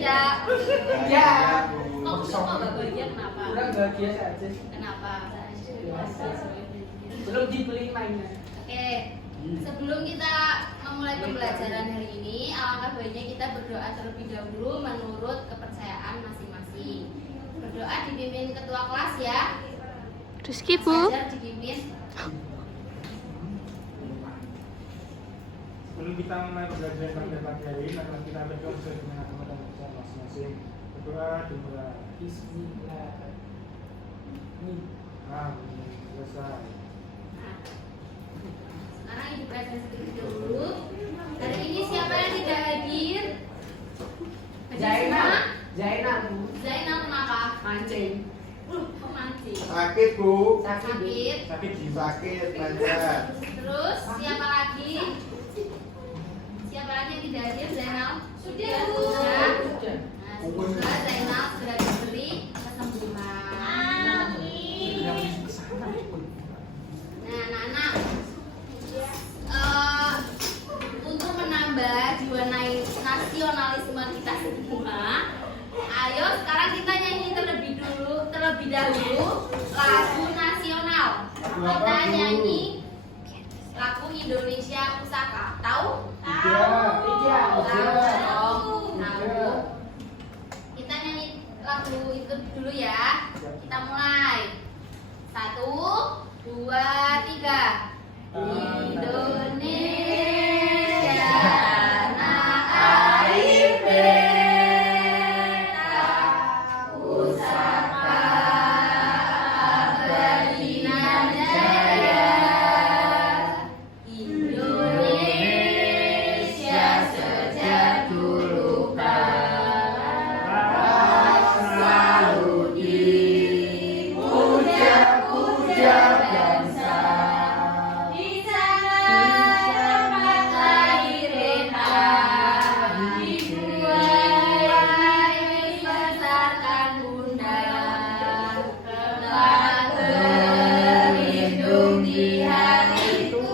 tidak? Ya. Kok nggak bahagia kenapa? Kurang bahagia saja. Kenapa? Belum dibeli mainan. Oke, sebelum kita memulai pembelajaran hari ini, alangkah baiknya kita berdoa terlebih dahulu menurut kepercayaan masing-masing. Berdoa dipimpin ketua kelas ya. Rizky, Bu. Ajar dipimpin. Sebelum kita mulai pembelajaran pada pagi hari ini, mari kita berdoa sesuai dengan agama dan kepercayaan masing-masing. Berdoa dimulai. Bismillah. Amin. Selesai. Nah, sekarang ibu presentasi terlebih dahulu. Hari ini siapa yang tidak hadir? Zainal. Zainal. Zainal kenapa? Mancing. Kok mancing? Sakit bu, Sakit. Sakit jiwa. sakit lancar. Terus siapa lagi? Siapa lagi yang tidak hadir? Zainal? Sudah. Nah, semoga Zainal segera diberi kesembuhan. Nah, anak-anak, untuk menambah jiwa nasionalisme kita semua, ayo sekarang kita nyanyi terlebih dahulu lagu nasional. Kita nyanyi lagu Indonesia Pusaka. Tahu? Iya. Tahu. Kita nyanyi lagu itu dulu ya. Kita mulai. 1, 2, 3. Indonesia tanah air beta, pusaka abadinan jaya. Indonesia sejak dulu kala selalu dipuja-puja bangsa. Di sana tempat lahir beta, dibuai dibesarkan bunda, telah terlindung di hatiku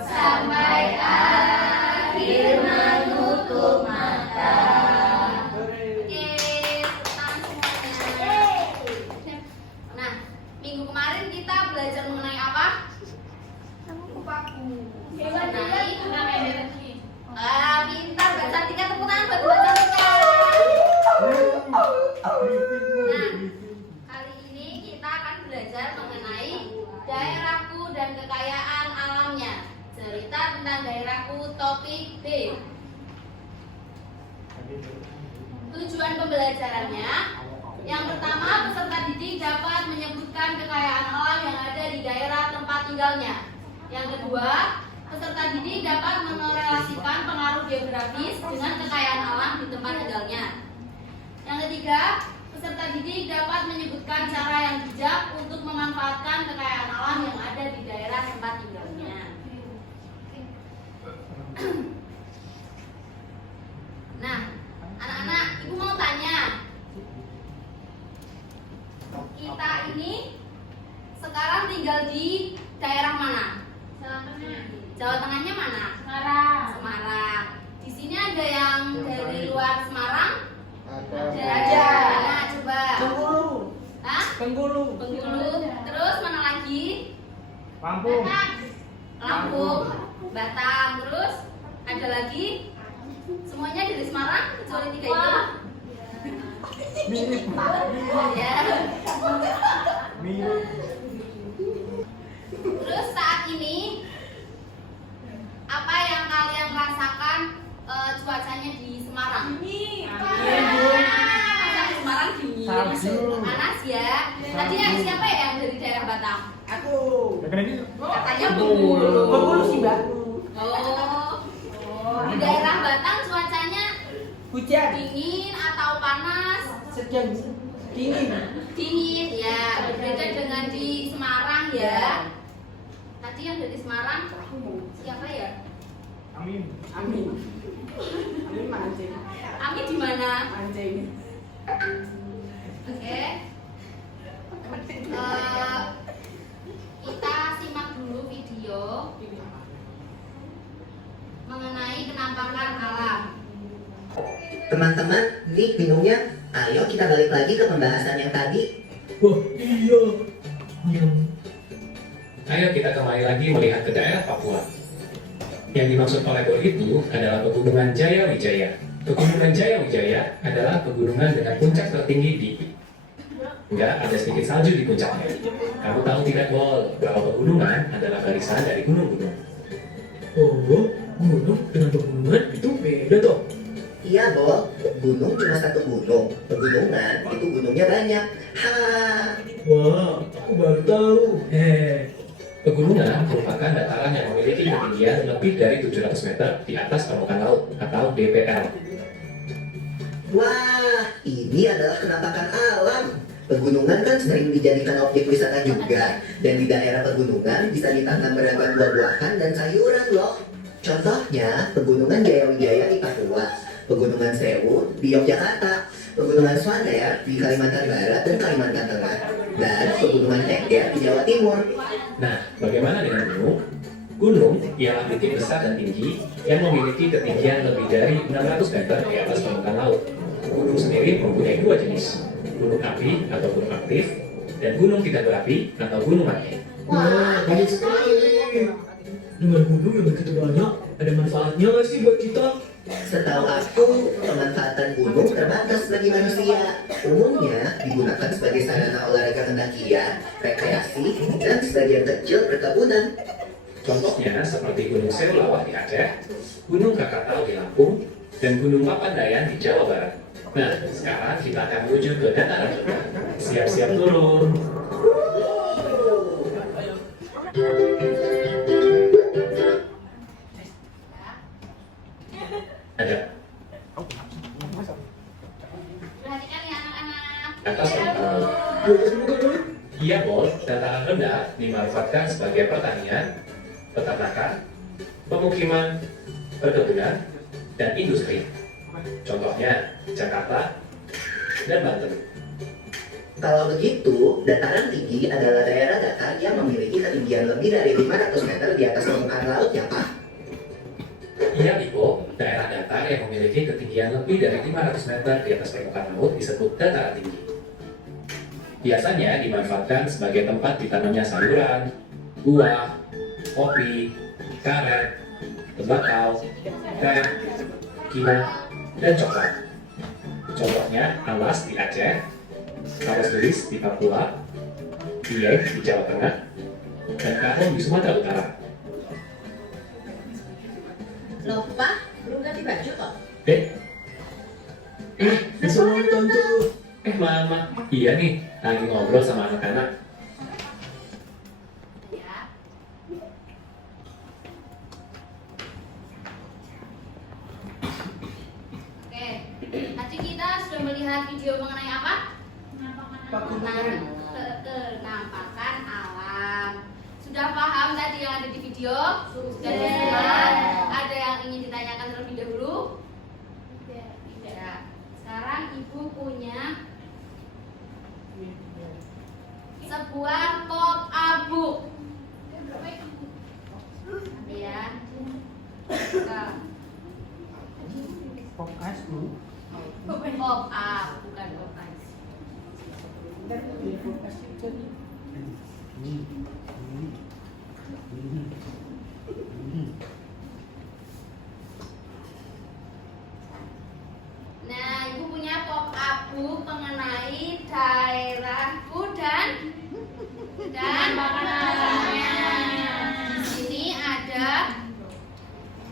sampai akhir menutup mata. Oke, tangan semuanya. Nah, minggu kemarin kita belajar mengenai apa? Mengenai pintar baca tiga, tepuk tangan buat baca tiga. Nah, kali ini kita akan belajar mengenai daerahku dan kekayaan alamnya. Cerita tentang daerahku, topik B. Tujuan pembelajarannya, yang pertama, peserta didik dapat menyebutkan kekayaan alam yang ada di daerah tempat tinggalnya. Yang kedua, peserta didik dapat merelasikan pengaruh geografis dengan kekayaan alam di tempat tinggalnya. Yang ketiga, peserta didik dapat menyebutkan cara yang bijak untuk memanfaatkan kekayaan alam yang ada di daerah tempat tinggalnya. Nah, anak-anak, ibu mau tanya, kita ini sekarang tinggal di daerah mana? Jawa Tengahnya mana? Semarang. Di sini ada yang dari luar Semarang? Ada. Nah, coba. Bengkulu. Hah? Bengkulu. Bengkulu. Terus mana lagi? Lampung. Lampung. Batam. Terus ada lagi? Semuanya dari Semarang kecuali 3 itu. Mirip. Ya. Mirip. Terus saat ini apa yang kalian rasakan cuacanya di Semarang? Dingin. Masa di Semarang dingin? Salju. Panas ya. Tadi siapa ya yang dari daerah Batam? Aku. Katanya Bengkulu. Bengkulu sih, Mbak. Oh. Di daerah Batam cuacanya Hujan. dingin atau panas? Sedang dingin. Dingin ya. Berbeda dengan di Semarang ya. Tadi yang dari Semarang siapa ya? Amin. Amin. Amin mancing. Ami di mana? Mancing. Oke. Kita simak dulu video mengenai penampakan alam. Teman-teman, nih minumnya. Ayo kita balik lagi ke pembahasan yang tadi. Wah, iya. Ayo kita kembali lagi melihat ke daerah Papua. Yang dimaksud oleh Boy itu adalah Pegunungan Jaya Wijaya. Pegunungan Jaya Wijaya adalah pegunungan dengan puncak tertinggi di Enggak, ada sedikit salju di puncaknya. Kamu tahu tidak, Bol, bahwa pegunungan adalah barisan dari gunung-gunung. Oh, gunung dengan pegunungan itu beda toh. Iya, Bol. Gunung cuma satu gunung. Pegunungan itu gunungnya banyak. Ha. Wah, aku baru tahu. Pegunungan merupakan dataran yang memiliki ketinggian lebih dari 700 meter di atas permukaan laut atau DPL. Wah, ini adalah penampakan alam. Pegunungan kan sering dijadikan objek wisata juga. Dan di daerah pegunungan bisa ditanam beragam buah-buahan dan sayuran loh. Contohnya, Pegunungan Jaya Wijaya di Papua, Pegunungan Sewu di Yogyakarta, Pegunungan Swaner di Kalimantan Barat dan Kalimantan Tengah, dan Pegunungan Tengger di Jawa Timur. Nah, bagaimana dengan gunung? Gunung ialah bukit besar dan tinggi yang memiliki ketinggian lebih dari 600 meter di atas permukaan laut. Gunung sendiri mempunyai dua jenis, gunung api atau gunung aktif, dan gunung tidak berapi atau gunung mati. Wah, bagus sekali. Dengan gunung yang begitu banyak, ada manfaatnya nggak sih buat kita? Setahu aku, pemanfaatan gunung terbatas bagi manusia. Umumnya digunakan sebagai sarana olahraga pendakian, rekreasi, dan sebagian kecil perkebunan. Contohnya seperti Gunung Seulawah di Aceh, Gunung Krakatau di Lampung, dan Gunung Papandayan di Jawa Barat. Nah, sekarang kita akan menuju ke dataran rendah. Siap-siap turun. Ada Perhatikan ya anak-anak. atas permukaan. Iya, Bos, dataran rendah dimanfaatkan sebagai pertanian, peternakan, pemukiman, perkebunan, dan industri. Contohnya Jakarta dan Banten. Kalau begitu, dataran tinggi adalah daerah datar yang memiliki ketinggian lebih dari 500 meter di atas permukaan laut ya, Pak? Iya, Ibu, daerah datar yang memiliki ketinggian lebih dari 500 meter di atas permukaan laut disebut dataran tinggi. Biasanya dimanfaatkan sebagai tempat ditanamnya sayuran, buah, kopi, karet, tembakau, teh, kinah, dan coklat. Contohnya alas di Aceh, kapas gelis di Papua, dieng di Jawa Tengah, dan kahung di Sumatera Utara. Loh, Pak, belum ganti baju kok? Bisa mau tante. Mama, iya nih, lagi ngobrol sama anak-anak. Ya. Oke, tadi kita sudah melihat video mengenai apa? Penampakan alam. Sudah paham tadi yang ada di video? Sudah disimak? Ada yang ingin ditanyakan terlebih dahulu? Tidak. Sekarang Ibu punya sebuah kop abu. Ya. Nah, Fokus dulu. Pop up, bukan pop ice. Nah, Ibu punya pop abu mengenai daerahku dan makanannya. Di sini ada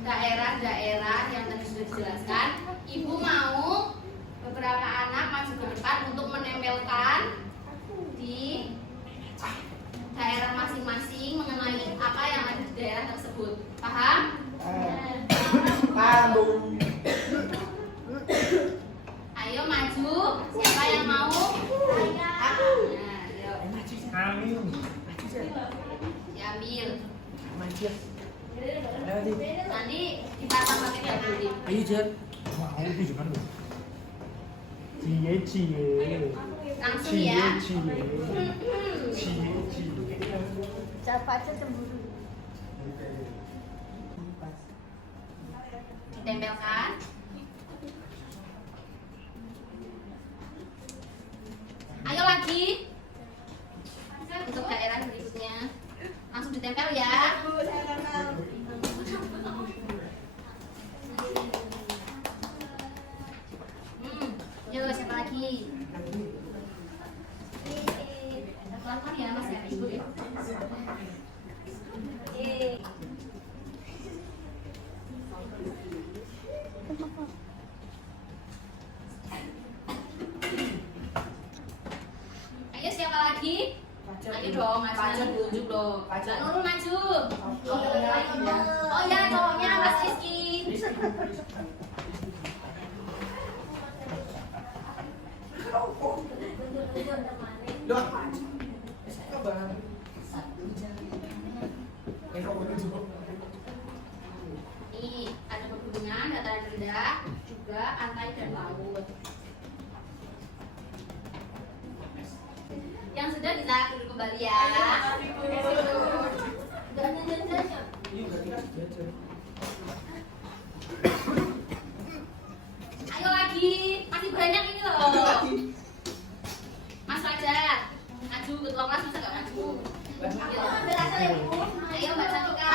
daerah-daerah yang tadi sudah dijelaskan. Ibu mau beberapa anak maju ke depan untuk menempelkan di daerah masing-masing mengenai apa yang ada di daerah tersebut. Paham? Paham, Bu. Ayo maju. Siapa yang mau? Aku. Nah, ayo. Amin. Diambil. Ayo, Di. Nanti dipasang pakai jari. Ayo, Jan. Mau di gimana? Cie. Langsung ya. Cie. Ditempelkan. Ayo siapa lagi? Ayo dong, maju tunjuk dong. Mbak Nurul maju. Oh ya, cowoknya Mas Rizky. Ini ada pegunungan, dataran rendah, juga pantai dan laut. Yang sudah bisa duduk kembali ya. Ayo lagi, masih banyak ini loh. Mas Fajar, maju ketua kelas bisa nggak maju? Ayo Mbak Cantika,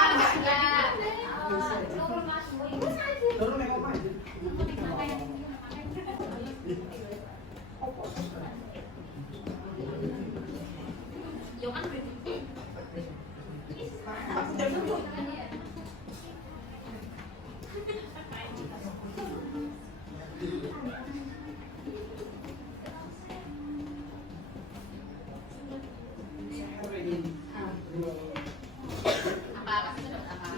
Yo kan apa sih dapat apa?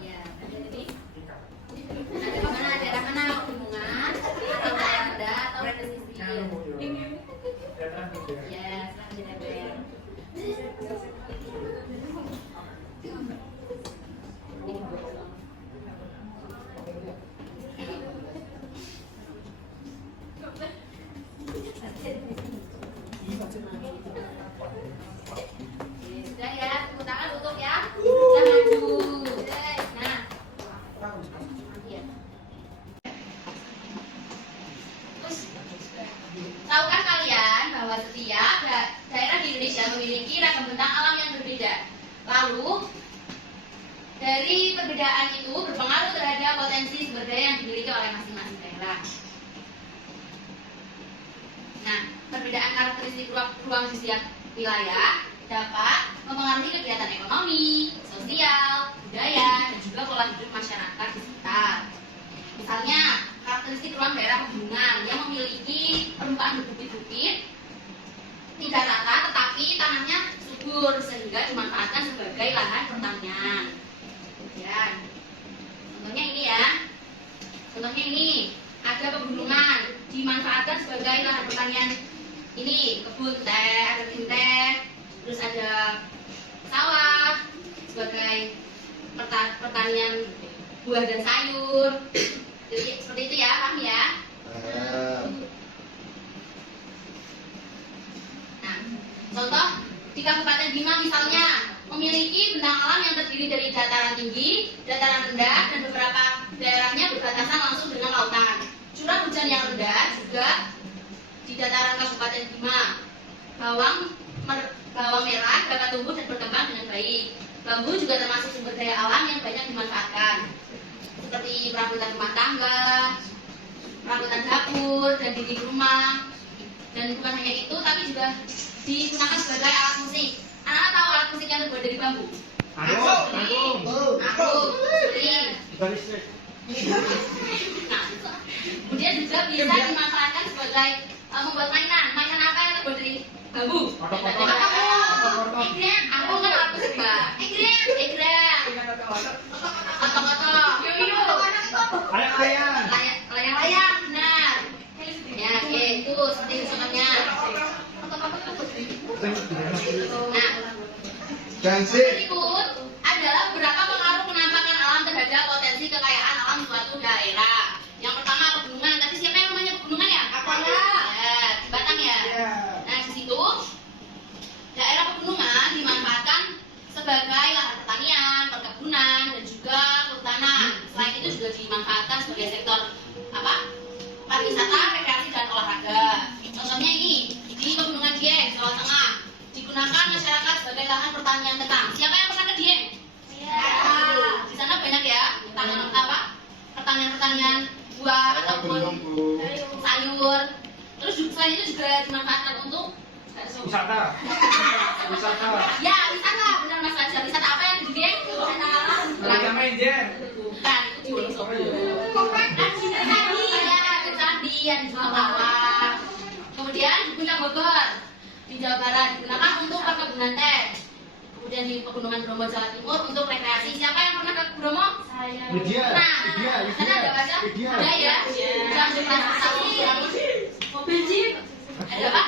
Iya, jadi daerah mana pegunungan atau daerah rendah atau pesisir? Ya, sekarang jadi daerah. Sudah ya, tepuk tangan untuk ya. Kita maju. Nah, iya. Terus, tahukah kalian bahwa setiap daerah di Indonesia memiliki ragam bentang alam yang berbeda? Lalu, dari perbedaan itu berpengaruh terhadap potensi sumber daya yang dimiliki oleh masing-masing daerah. Nah, perbedaan karakteristik ruang di setiap wilayah dapat mempengaruhi kegiatan ekonomi, sosial, budaya, dan juga pola hidup masyarakat di sekitar. Misalnya, karakteristik ruang daerah pegunungan yang memiliki permukaan berbukit-bukit, tidak rata tetapi tanahnya subur sehingga dimanfaatkan sebagai lahan pertanian. Ya, contohnya ini ya. Contohnya ini, ada pegunungan dimanfaatkan sebagai lahan pertanian. Ini kebun teh, ada kebun teh, terus ada sawah sebagai pertanian buah dan sayur. Jadi, seperti itu ya, paham ya? Nah, contoh di Kabupaten Bima misalnya memiliki bentang alam yang terdiri dari dataran tinggi, dataran rendah, dan beberapa daerahnya berbatasan langsung dengan lautan. Curah hujan yang rendah juga di dataran Kabupaten Bima. Bawang merah dapat tumbuh dan berkembang dengan baik. Bambu juga termasuk sumber daya alam yang banyak dimanfaatkan, seperti perabotan rumah tangga, perabotan dapur, dan dinding rumah. Dan bukan hanya itu, tapi juga digunakan sebagai alat musik. Anak-anak tahu alat musik yang terbuat dari bambu? Aku, string. Nah, kemudian juga bisa dimanfaatkan sebagai membuat mainan. Mainan apa yang terbuat dari bambu? Egrang. Aku kan alat musik, Mbak. Egrang. Kotok-kotok. Yo. Layang-layang, benar. Ya, oke, itu seperti itu contohnya. Nah, berikut adalah beberapa pengaruh penampakan alam terhadap potensi kekayaan alam suatu daerah. Yang pertama pegunungan. Tadi siapa yang namanya pegunungan ya? Ya, di Batang ya. Nah, di situ daerah pegunungan dimanfaatkan sebagai lahan pertanian, perkebunan, dan juga kehutanan. Selain itu juga dimanfaatkan sebagai sektor pariwisata, rekreasi, dan olahraga. Contohnya ini di Pegunungan Dieng, Jawa Tengah, digunakan masyarakat sebagai lahan pertanian kentang. Siapa yang pernah ke Dieng? Ya. Di sana banyak ya pertanian buah ataupun sayur. Terus selain itu juga dimanfaatkan untuk Wisata. Ya, wisata, benar Mas Fajar. Wisata apa yang di Dieng? Wisata alam. Main Jen. Bukan, itu di Wonosobo. yang di Lawang. Kemudian di Puncak Bogor di Jawa Barat digunakan untuk perkebunan teh. Kemudian di Pegunungan Bromo Jawa Timur untuk rekreasi. Siapa yang pernah ke Bromo? Saya. Widya. Nah, Widya. sana ada baca? Widya. Ada ya. Sambil transportasi. Mobil jeep. Ada apa?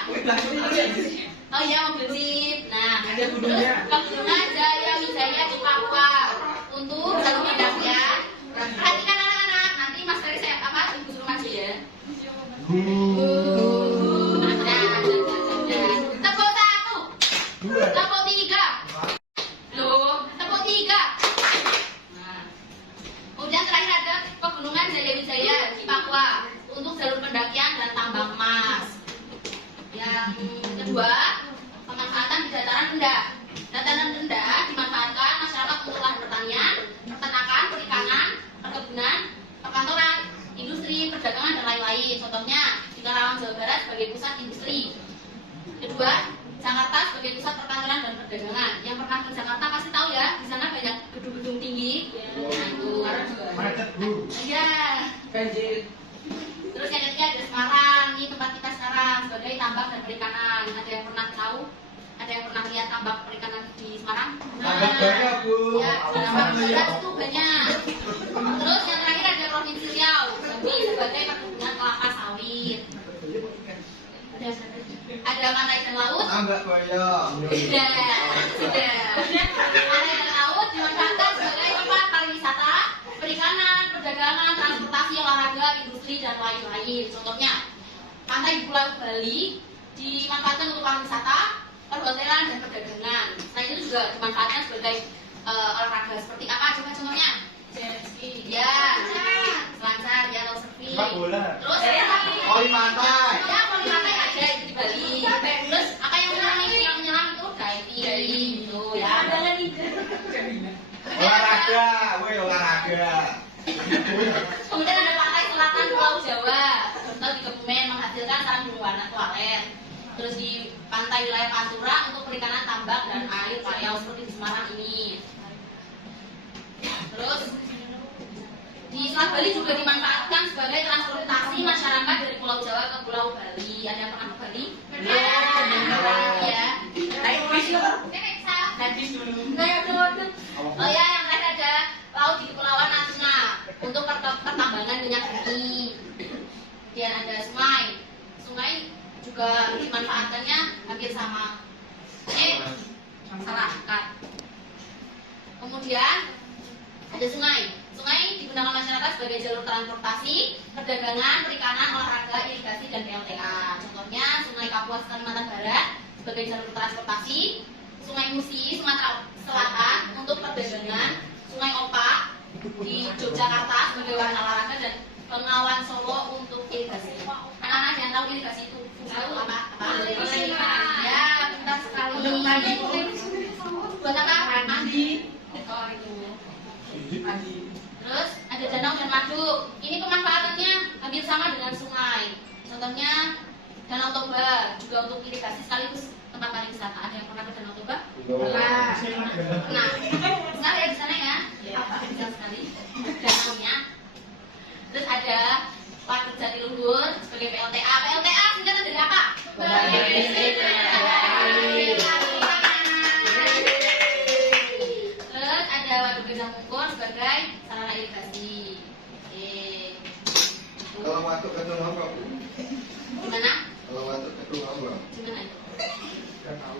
Oh iya, mobil jeep. Nah, Ada gunungnya. Pegunungan Jaya Wijaya di Papua untuk jalur pendakian. Perhatikan anak-anak, nanti Mas Ferry saya apa? Ibu suruh maju ya. Tepuk satu. Tepuk tiga. Loh, tepuk tiga. Nah, kemudian terakhir ada Pegunungan Jaya Wijaya di Papua untuk jalur pendakian dan tambang emas. Yang kedua, pemanfaatan di dataran rendah. Dataran rendah dimanfaatkan masyarakat untuk lahan pertanian, peternakan, perikanan, perkebunan, perkantoran, industri, perdagangan dan lain-lain. Contohnya di Karawang, Jawa Barat sebagai pusat industri. Kedua, Jakarta sebagai pusat perkantoran dan perdagangan. Yang pernah ke Jakarta pasti tahu ya, di sana banyak gedung-gedung tinggi. Nah, itu. Macet, Bu. Iya. Terus yang ketiga ada Semarang, ini tempat kita sekarang sebagai tambak dan perikanan. Ada yang pernah tahu? Ada yang pernah lihat tambak perikanan di Semarang? Tambak banyak, Bu. Ya, tambak berat itu banyak. Terus yang terakhir ada Provinsi Riau, Jambi sebagai perkebunan kelapa sawit. Ada pantai dan laut. Tambak banyak. Sudah. Pantai dan laut dimanfaatkan sebagai tempat pariwisata, perikanan, perdagangan, transportasi, olahraga, industri dan lain-lain. Contohnya, pantai di Pulau Bali dimanfaatkan untuk pariwisata, perhotelan dan perdagangan. Selain itu juga dimanfaatkan sebagai olahraga seperti apa? Coba contohnya. Ya, selancar, ya, atau surfing. Sepak bola. Terus Voli pantai. ya, voli pantai ada itu di Bali. Terus apa yang menyelam itu diving gitu ya. Olahraga, woi olahraga. Kemudian ada pantai selatan Pulau Jawa, contoh di Kebumen menghasilkan sarang berwarna toilet. Terus di pantai wilayah Pantura untuk perikanan tambak dan air payau seperti di Semarang ini. Terus di Selat Bali juga dimanfaatkan sebagai transportasi masyarakat dari Pulau Jawa ke Pulau Bali. Ada yang pernah ke Bali? Ya. Oh ya, yang terakhir ada laut di Kepulauan Natuna untuk pertambangan minyak bumi. Kemudian ada sungai. Sungai juga dimanfaatkannya hampir sama. Salah kat. Kemudian ada sungai. Sungai digunakan masyarakat sebagai jalur transportasi, perdagangan, perikanan, olahraga, irigasi, dan PLTA. Contohnya Sungai Kapuas Kalimantan Barat sebagai jalur transportasi, Sungai Musi Sumatera Selatan untuk perdagangan, Sungai Opak di Yogyakarta sebagai wahana olahraga, dan Bengawan Solo untuk irigasi. Anak-anak yang tahu irigasi itu fungsi apa? Ya, pintar sekali. Buat apa? Mandi. Oh itu. Terus ada danau dan waduk. Ini pemanfaatannya hampir sama dengan sungai. Contohnya Danau Toba juga untuk irigasi sekaligus tempat pariwisata. Ada yang pernah ke Danau Toba? Pernah. Nah, besar ya di sana ya. Apa besar sekali danaunya. Terus ada Waduk Jatiluhur sebagai PLTA. PLTA singkatan dari apa? Terus ada Waduk Gajah Mungkur sebagai sarana irigasi. Kalau waktu ketemu apa, Bu? Gimana? Kalau waktu ketemu apa? Gimana itu? Nggak tahu.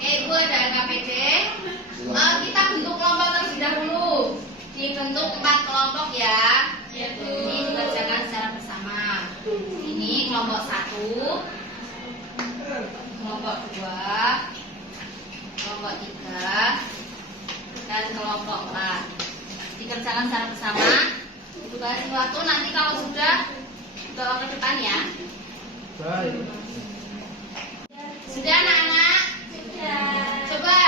Ibu ada KPD. Kita bentuk kelompok terlebih dahulu. Dibentuk 4 kelompok ya. Ini dikerjakan secara bersama. Ini kelompok 1, kelompok 2, kelompok 3, dan kelompok 4. Dikerjakan secara bersama. Ibu kasih waktu nanti kalau sudah bawa ke depan ya. Baik. Sudah anak-anak? Coba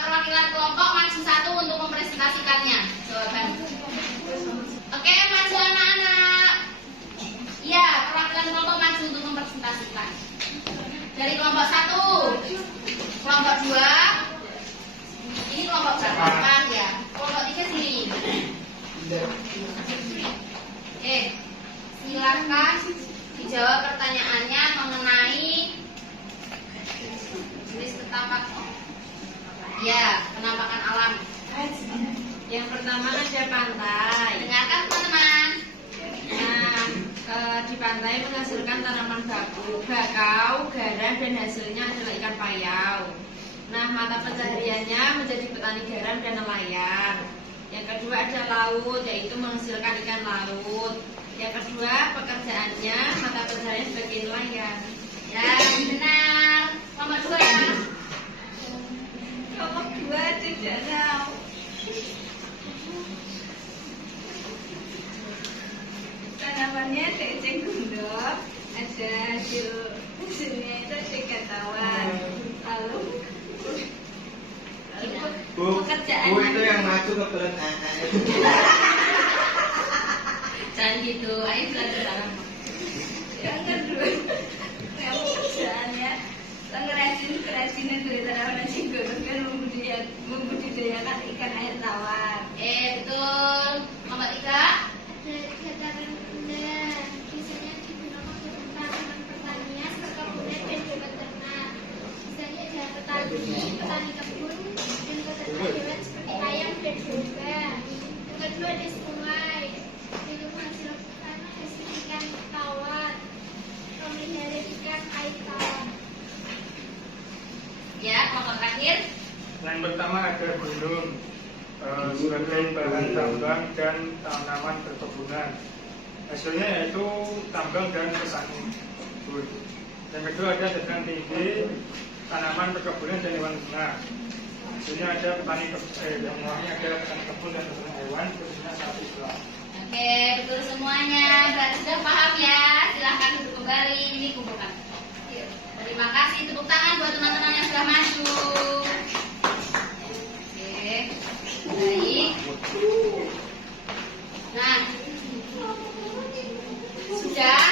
perwakilan kelompok maju 1 untuk mempresentasikannya jawaban. Oke, maju anak-anak. Iya, perwakilan kelompok maju untuk mempresentasikan. Dari kelompok 1, kelompok 2. Ini kelompok berapa ya? Kelompok 3 sini. Silahkan dijawab pertanyaannya mengenai jenis ketapak. Ya, penampakan alam. Yang pertama ada pantai. Dengarkan teman-teman. Nah, di pantai menghasilkan tanaman bakau, garam, dan hasilnya adalah ikan payau. Nah, mata pencahariannya menjadi petani garam dan nelayan. Yang kedua ada laut, yaitu menghasilkan ikan laut. Yang kedua pekerjaannya mata pencaharian sebagai nelayan. Ya, benar. Nomor 2 ya. Nomor 2 tidak tahu. Tanamannya ada eceng gondok, ada hasilnya itu ada katawan. Lalu Bu, pekerjaannya Bu itu yang maju ke pelan Jangan gitu. Ayo belajar. yang kedua yang pekerjaannya kerajinan dari tanaman eceng gondok dan membudidayakan ikan air tawar. Betul. Nomor 3. Dataran rendah biasanya digunakan untuk tanaman pertanian, perkebunan, dan hewan ternak. Misalnya ada petani kebun, dan peternak hewan seperti ayam dan domba. Yang kedua ada sungai, itu menghasilkan hasil ikan tawar, memelihara ikan air tawar. Ya, nomor terakhir. Yang pertama ada gunung sebagai bahan tambang dan tanaman perkebunan. Hasilnya yaitu tambang dan petani. Yang kedua ada dataran tinggi, tanaman perkebunan dan hewan ternak. Hasilnya ada petani yang uangnya ada petani kebun dan petani hewan, khususnya sapi tulang. Oke, betul semuanya. Berarti sudah paham ya. Silahkan duduk kembali. Ini kumpulkan. Terima kasih. Tepuk tangan buat teman-teman yang sudah masuk. Oke, baik. Nah, sudah.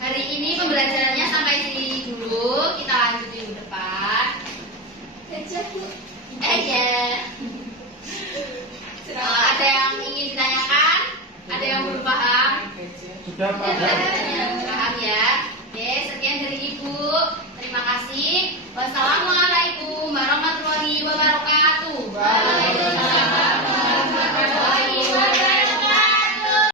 Hari ini pembelajarannya sampai sini dulu. Kita lanjut minggu depan. Ya. Ada yang ingin ditanyakan? Ada yang belum paham? Sudah Ya, paham? paham ya. Oke, sekian dari Ibu. Terima kasih. Wassalamualaikum.